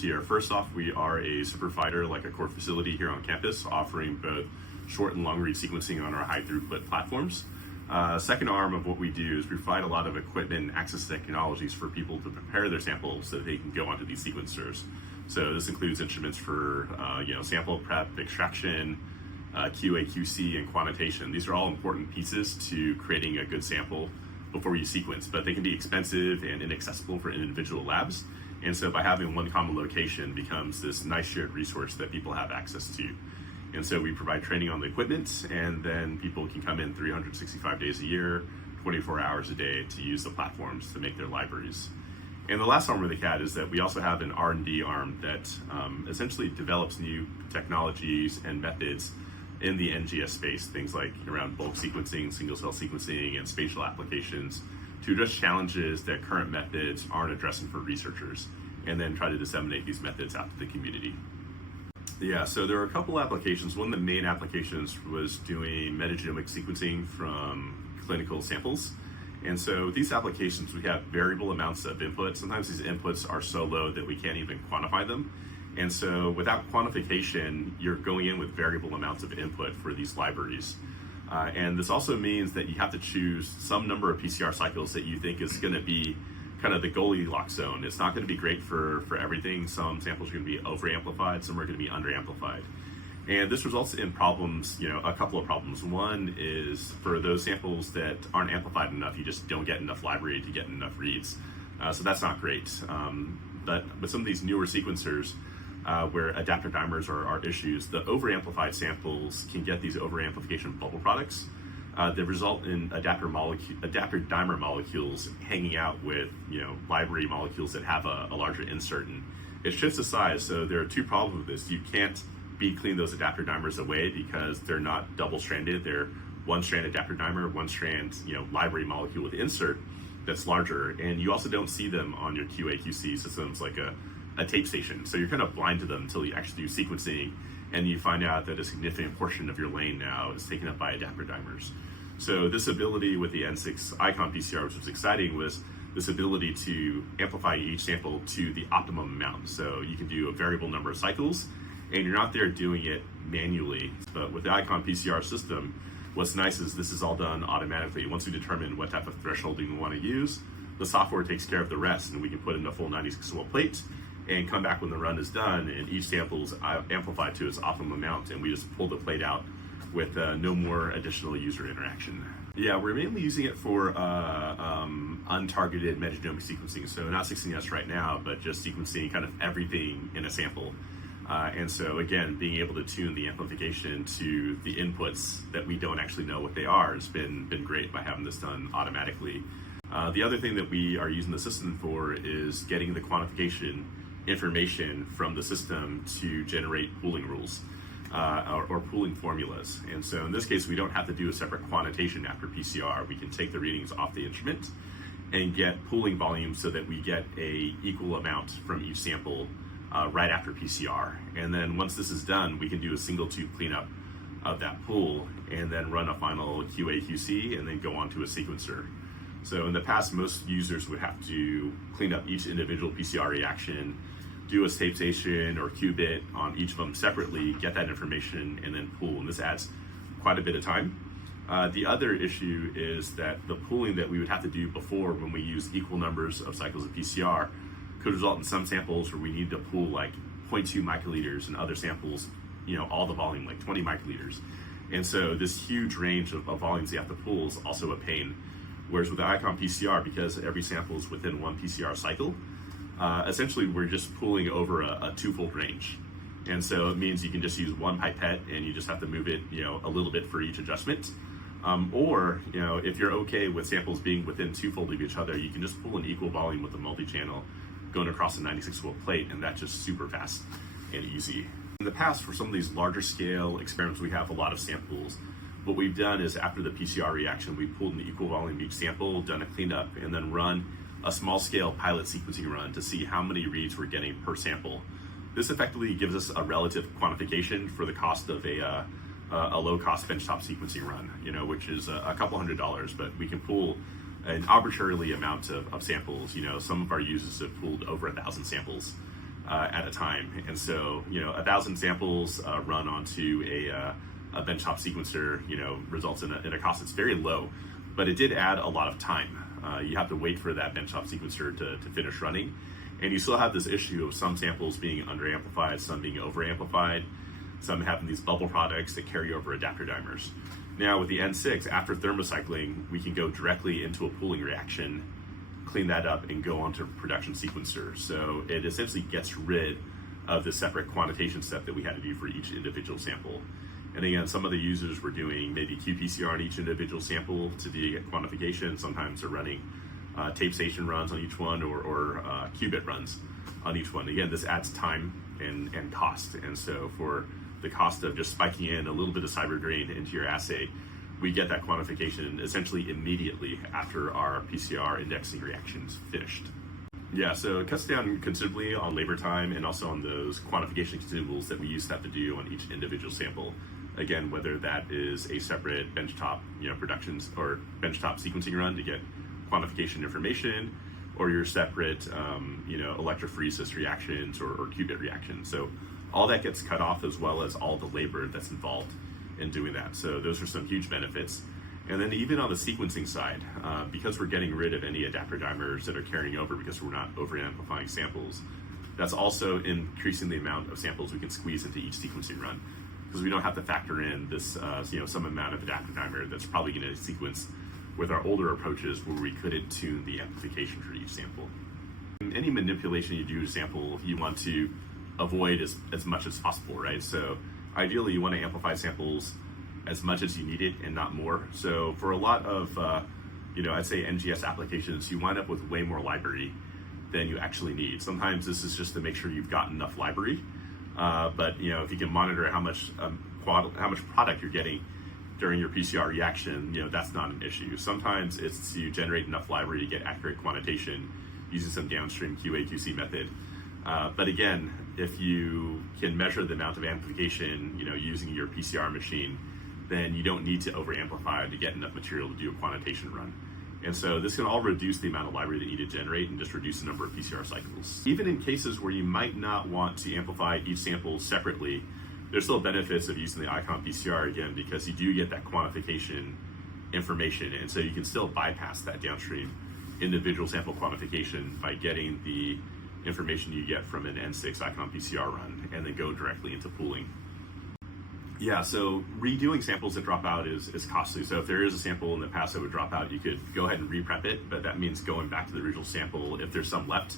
Joyrides here. First off, we are a super provider, like a core facility here on campus, offering both short and long read sequencing on our high throughput platforms. Second arm of what we do is we provide a lot of equipment and access technologies for people to prepare their samples so that they can go onto these sequencers. So this includes instruments for sample prep, extraction, QA, QC, and quantitation. These are all important pieces to creating a good sample before you sequence, but they can be expensive and inaccessible for individual labs. And so by having one common location becomes this nice shared resource that people have access to. And so we provide training on the equipment, and then people can come in 365 days a year, 24 hours a day to use the platforms to make their libraries. And the last arm of the CAD is that we also have an R&D arm that essentially develops new technologies and methods in the NGS space, things like around bulk sequencing, single cell sequencing, and spatial applications, to address challenges that current methods aren't addressing for researchers, and then try to disseminate these methods out to the community. Yeah, so there are a couple applications. One of the main applications was doing metagenomic sequencing from clinical samples. And so these applications, we have variable amounts of input. Sometimes these inputs are so low that we can't even quantify them. And so without quantification, you're going in with variable amounts of input for these libraries. And this also means that you have to choose some number of PCR cycles that you think is going to be kind of the Goldilocks zone. It's not going to be great for everything. Some samples are going to be over-amplified, some are going to be under-amplified. And this results in problems, a couple of problems. One is for those samples that aren't amplified enough, you just don't get enough library to get enough reads. So that's not great. But with some of these newer sequencers, where adapter dimers are issues, the over-amplified samples can get these over-amplification bubble products that result in adapter dimer molecules hanging out with library molecules that have a larger insert, and it shifts the size. So there are two problems with this. You can't bead clean those adapter dimers away because they're not double-stranded. They're one-strand adapter dimer, one-strand library molecule with insert that's larger, and you also don't see them on your QA/QC systems like a tape station. So you're kind of blind to them until you actually do sequencing, and you find out that a significant portion of your lane now is taken up by adapter dimers. So this ability with the N6 iconPCR, which was exciting, was this ability to amplify each sample to the optimum amount. So you can do a variable number of cycles, and you're not there doing it manually. But with the iconPCR system, what's nice is this is all done automatically. Once we determine what type of thresholding we want to use, the software takes care of the rest, and we can put in a full 96-well plate and come back when the run is done, and each sample is amplified to its optimum amount, and we just pull the plate out with no more additional user interaction. Yeah, we're mainly using it for untargeted metagenomic sequencing, so not 16S right now, but just sequencing kind of everything in a sample. And so again, being able to tune the amplification to the inputs that we don't actually know what they are has been great by having this done automatically. The other thing that we are using the system for is getting the quantification information from the system to generate pooling rules or pooling formulas. And so in this case, we don't have to do a separate quantitation after PCR. We can take the readings off the instrument and get pooling volume so that we get a equal amount from each sample right after PCR. And then once this is done, we can do a single tube cleanup of that pool and then run a final QA/QC and then go on to a sequencer. So in the past, most users would have to clean up each individual PCR reaction, do a tape station or qubit on each of them separately, get that information, and then pool. And this adds quite a bit of time. The other issue is that the pooling that we would have to do before when we use equal numbers of cycles of PCR could result in some samples where we need to pool like 0.2 microliters, and other samples, all the volume, like 20 microliters. And so this huge range of volumes you have to pool is also a pain. Whereas with the iconPCR, because every sample is within one PCR cycle, essentially we're just pooling over a twofold range. And so it means you can just use one pipette and you just have to move it, a little bit for each adjustment. Or, if you're okay with samples being within twofold of each other, you can just pull an equal volume with a multi-channel going across a 96-well plate, and that's just super fast and easy. In the past, for some of these larger scale experiments, we have a lot of samples. What we've done is after the PCR reaction, we pulled an equal volume of each sample, done a cleanup, and then run a small scale pilot sequencing run to see how many reads we're getting per sample. This effectively gives us a relative quantification for the cost of a low cost benchtop sequencing run, which is a couple $100, but we can pool an arbitrarily amount of samples. Some of our users have pooled over 1,000 samples at a time. And so, 1,000 samples run onto a benchtop sequencer, results in a cost that's very low, but it did add a lot of time. You have to wait for that benchtop sequencer to finish running. And you still have this issue of some samples being underamplified, some being overamplified, some having these bubble products that carry over adapter dimers. Now with the N6, after thermocycling, we can go directly into a pooling reaction, clean that up, and go onto production sequencer. So it essentially gets rid of the separate quantitation step that we had to do for each individual sample. And again, some of the users were doing maybe qPCR on each individual sample to get quantification. Sometimes they're running tape station runs on each one, or qubit runs on each one. Again, this adds time and cost. And so for the cost of just spiking in a little bit of cyber grain into your assay, we get that quantification essentially immediately after our PCR indexing reactions finished. Yeah, so it cuts down considerably on labor time and also on those quantification consumables that we used to have to do on each individual sample. Again, whether that is a separate benchtop, productions or benchtop sequencing run to get quantification information, or your separate, electrophoresis reactions or qubit reactions. So all that gets cut off, as well as all the labor that's involved in doing that. So those are some huge benefits. And then even on the sequencing side, because we're getting rid of any adapter dimers that are carrying over because we're not over-amplifying samples, that's also increasing the amount of samples we can squeeze into each sequencing run, because we don't have to factor in this, some amount of adapter dimer that's probably going to sequence with our older approaches where we couldn't tune the amplification for each sample. Any manipulation you do to sample, you want to avoid as much as possible, right? So ideally, you want to amplify samples as much as you need it and not more. So for a lot of, I'd say NGS applications, you wind up with way more library than you actually need. Sometimes this is just to make sure you've got enough library, but if you can monitor how much product you're getting during your PCR reaction, that's not an issue. Sometimes it's to generate enough library to get accurate quantitation using some downstream QA/QC method. But again, if you can measure the amount of amplification, using your PCR machine, then you don't need to over-amplify to get enough material to do a quantitation run. And so this can all reduce the amount of library that you need to generate and just reduce the number of PCR cycles. Even in cases where you might not want to amplify each sample separately, there's still benefits of using the iconPCR again, because you do get that quantification information, and so you can still bypass that downstream individual sample quantification by getting the information you get from an N6 iconPCR run and then go directly into pooling. Yeah, so redoing samples that drop out is costly. So if there is a sample in the past that would drop out, you could go ahead and re-prep it, but that means going back to the original sample if there's some left,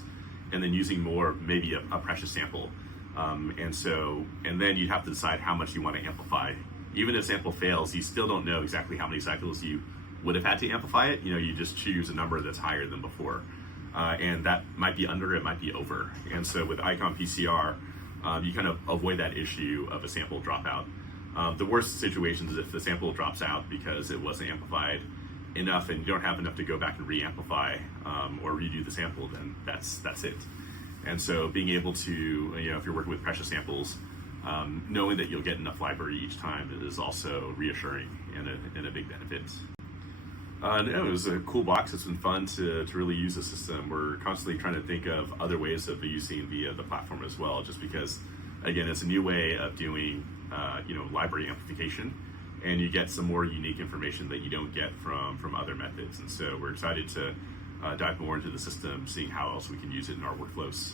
and then using more, maybe a precious sample. And then you'd have to decide how much you want to amplify. Even if sample fails, you still don't know exactly how many cycles you would have had to amplify it. You just choose a number that's higher than before. And that might be under, it might be over. And so with iconPCR, you kind of avoid that issue of a sample dropout. The worst situations is if the sample drops out because it wasn't amplified enough and you don't have enough to go back and re-amplify or redo the sample, then that's it. And so being able to, if you're working with precious samples, knowing that you'll get enough library each time is also reassuring and a big benefit. It was a cool box. It's been fun to really use the system. We're constantly trying to think of other ways of using the platform as well, just because, again, it's a new way of doing library amplification, and you get some more unique information that you don't get from other methods. And so we're excited to dive more into the system, seeing how else we can use it in our workflows.